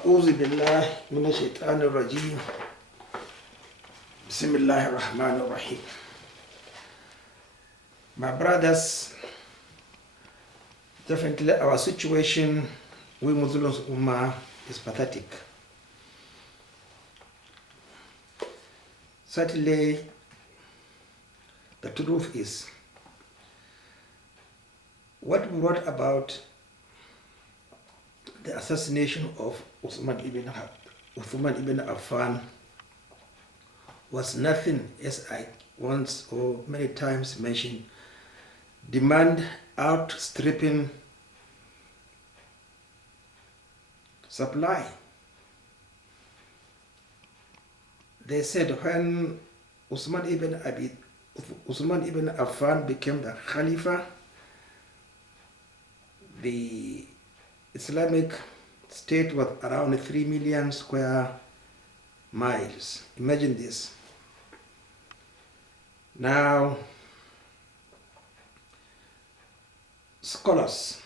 أعوذ بالله من الشيطان الرجيم. بسم الله الرحمن الرحيم. My brothers, definitely our situation with Muslim Umma is pathetic. Certainly, the truth is, what brought about the assassination of Uthman ibn Affan was nothing, as I once or many times mentioned, demand outstripping supply. They said when Uthman ibn Affan became the Khalifa, the Islamic State was around 3 million square miles. Imagine this. Now, scholars,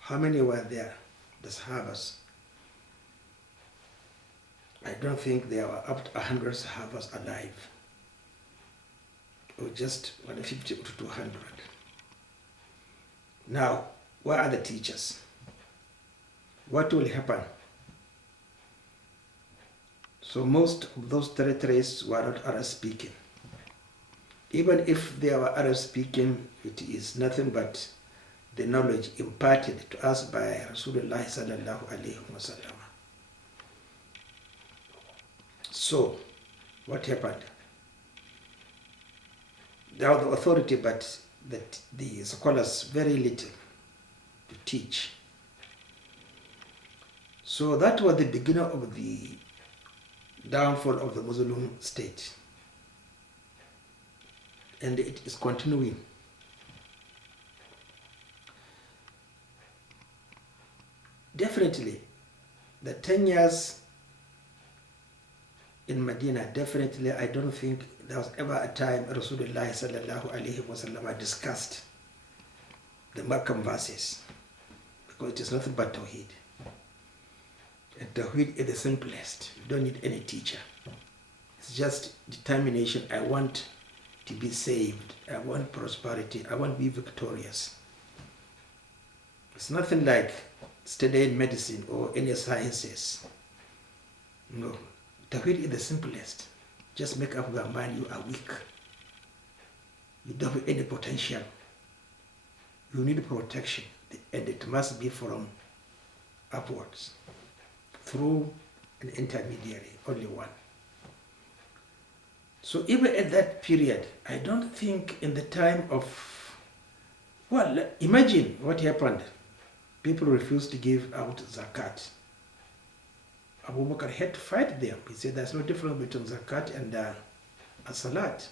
how many were there? The Sahabas. I don't think there were up to 100 Sahabas alive, or just 150 to 200. Now, where are the teachers? What will happen? So most of those territories were not Arab speaking. Even if they were Arab speaking, it is nothing but the knowledge imparted to us by Rasulullah sallallahu alaihi wasallam. So, what happened? There was the authority, but the scholars very little to teach. So that was the beginning of the downfall of the Muslim state. And it is continuing. Definitely, the 10 years in Medina, definitely I don't think there was ever a time Rasulullah sallallahu alaihi wasallam discussed the Makkah verses, because it is nothing but Tawheed. And Tawheed is the simplest. You don't need any teacher. It's just determination. I want to be saved. I want prosperity. I want to be victorious. It's nothing like studying medicine or any sciences. No. Tawheed is the simplest. Just make up your mind you are weak. You don't have any potential. You need protection, and it must be from upwards, through an intermediary, only one. So even at that period, I don't think in the time of, well, imagine what happened. People refused to give out zakat. Abu Bakr had to fight them. He said there's no difference between zakat and a salat.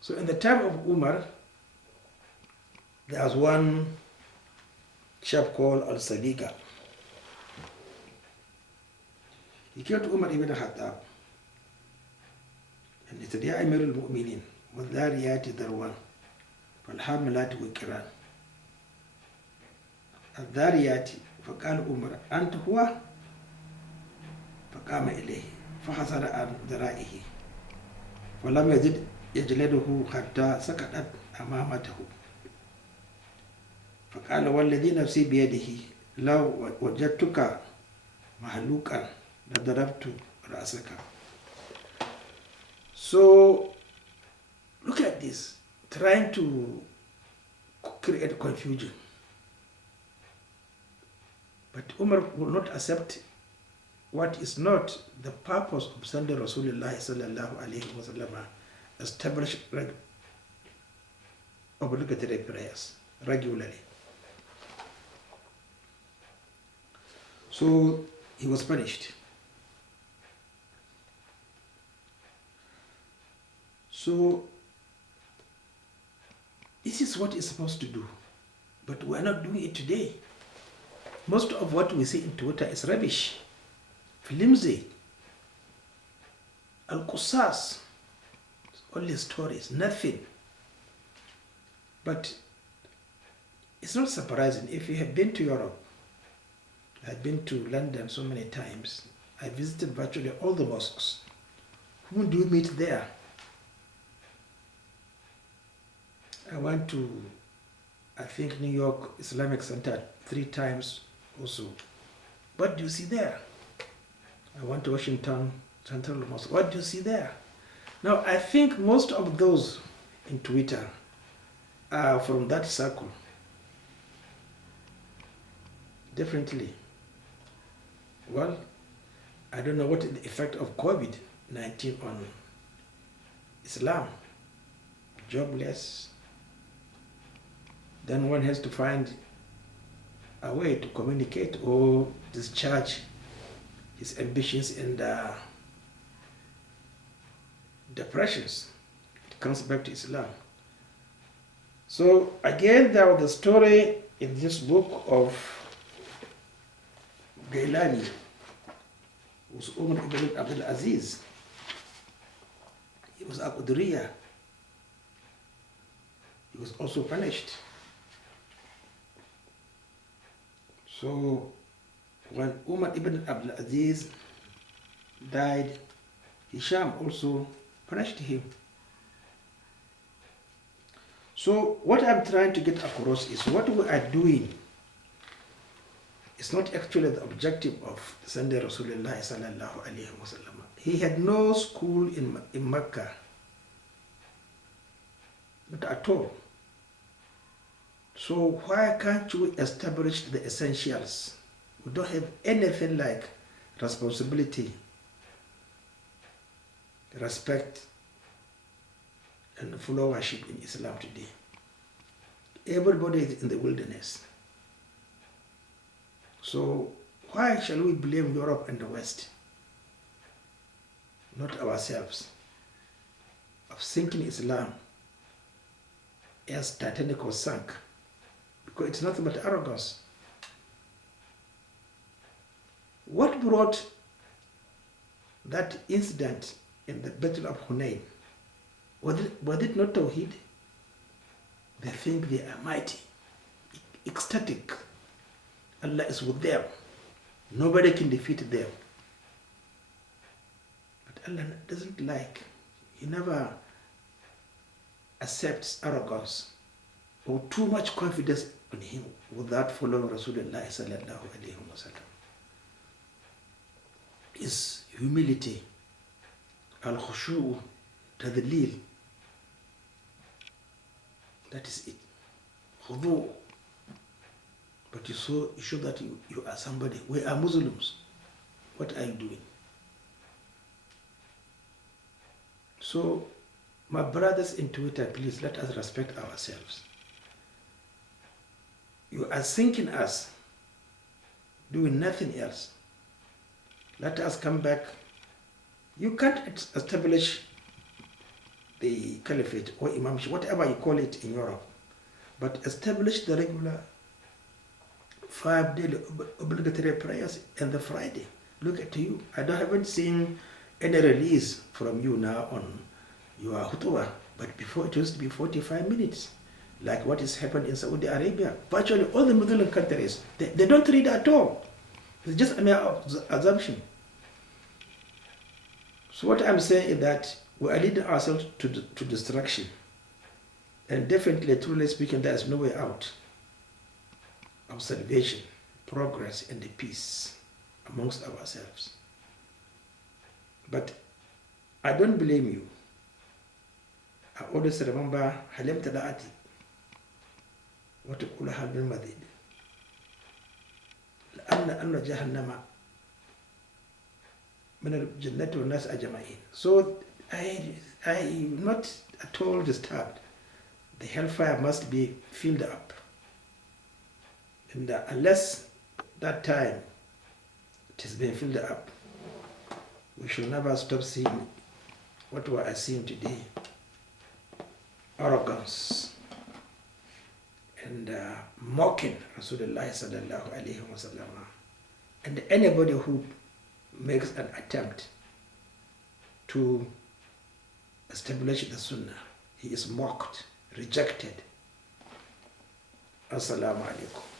So in the time of Umar, there was one chap called Al-Sadiqa. He came to Umar ibn Khattab and he said, Ya Amir al-Mu'minin, وَالذَّارِيَاتِ ذَرْوًا فَالْحَامِلَاتِ وِكْرًا. الذَّارِيَاتِ فقال عمر أنت هو؟ فقام إليه فحصل عن ذرائه ولم يزد يجلده حتى سقطت أمامته فقال والذي نفسي بيده لو وجدتك محلوقا لضربت رأسك. So look at this, trying to create confusion. But Umar will not accept what is not the purpose of sending Rasulullah sallallahu alaihi wasallam established obligatory prayers regularly. So he was punished. So this is what he's supposed to do, but we are not doing it today. Most of what we see in Twitter is rubbish, flimsy, al-qusas, only stories, nothing. But It's not surprising. If you have been to Europe, I've been to London so many times. I visited virtually all the mosques. Whom do you meet there? I went to, I think, New York Islamic Center 3 times also. What do you see there? I went to Washington Central Mosque. What do you see there? Now, I think most of those in Twitter are from that circle. Definitely. Well, I don't know what is the effect of COVID-19 on Islam. Jobless. Then one has to find a way to communicate or discharge his ambitions and depressions. It comes back to Islam. So again, there was the story in this book of Gailani, who's Umar ibn Abdul Aziz. He was a Qudriya. He was also punished. So when Umar ibn Abdul Aziz died, Hisham also punished him. So what I'm trying to get across is what we are doing is not actually the objective of sending Rasulullah sallallahu alaihi wasallam. He had no school in Makkah, not at all. So why can't we establish the essentials? We don't have anything like responsibility, respect, and followership in Islam today. Everybody is in the wilderness. So why shall we blame Europe and the West, not ourselves, of sinking Islam as Titanic was sunk? Because it's nothing but arrogance. What brought that incident in the Battle of Hunayn? Was it not Tawheed? They think they are mighty, ecstatic. Allah is with them. Nobody can defeat them. But Allah doesn't like, He never accepts arrogance or too much confidence in Him without following Rasulullah sallallahu alaihi wasallam. Is humility, al-khushu', tadlil. That is it. Khudu. But you show that you are somebody. We are Muslims. What are you doing? So, my brothers in Twitter, please let us respect ourselves. You are sinking us, doing nothing else. Let us come back. You can't establish the Caliphate or Imamship, whatever you call it in Europe, but establish the regular 5 daily obligatory prayers and the Friday. Look at you. Haven't seen any release from you now on your khutbah, but before it used to be 45 minutes, like what is happening in Saudi Arabia. Virtually all the Muslim countries, they don't read at all. It's just a mere assumption. So what I'm saying is that we are leading ourselves to destruction. And definitely, truly speaking, there is no way out of salvation, progress, and the peace amongst ourselves. But I don't blame you. I always remember Halim Tada'ati, what to call Halim Madid. لأن جهنم من الجنة والناس أجمعين. So I'm not at all disturbed. The hellfire must be filled up. And unless that time it has been filled up, we should never stop seeing what we are seeing today. Arrogance and mocking Rasulullah sallallahu alaihi wasallam. And anybody who makes an attempt to establish the Sunnah, he is mocked, rejected. Assalamu alaikum.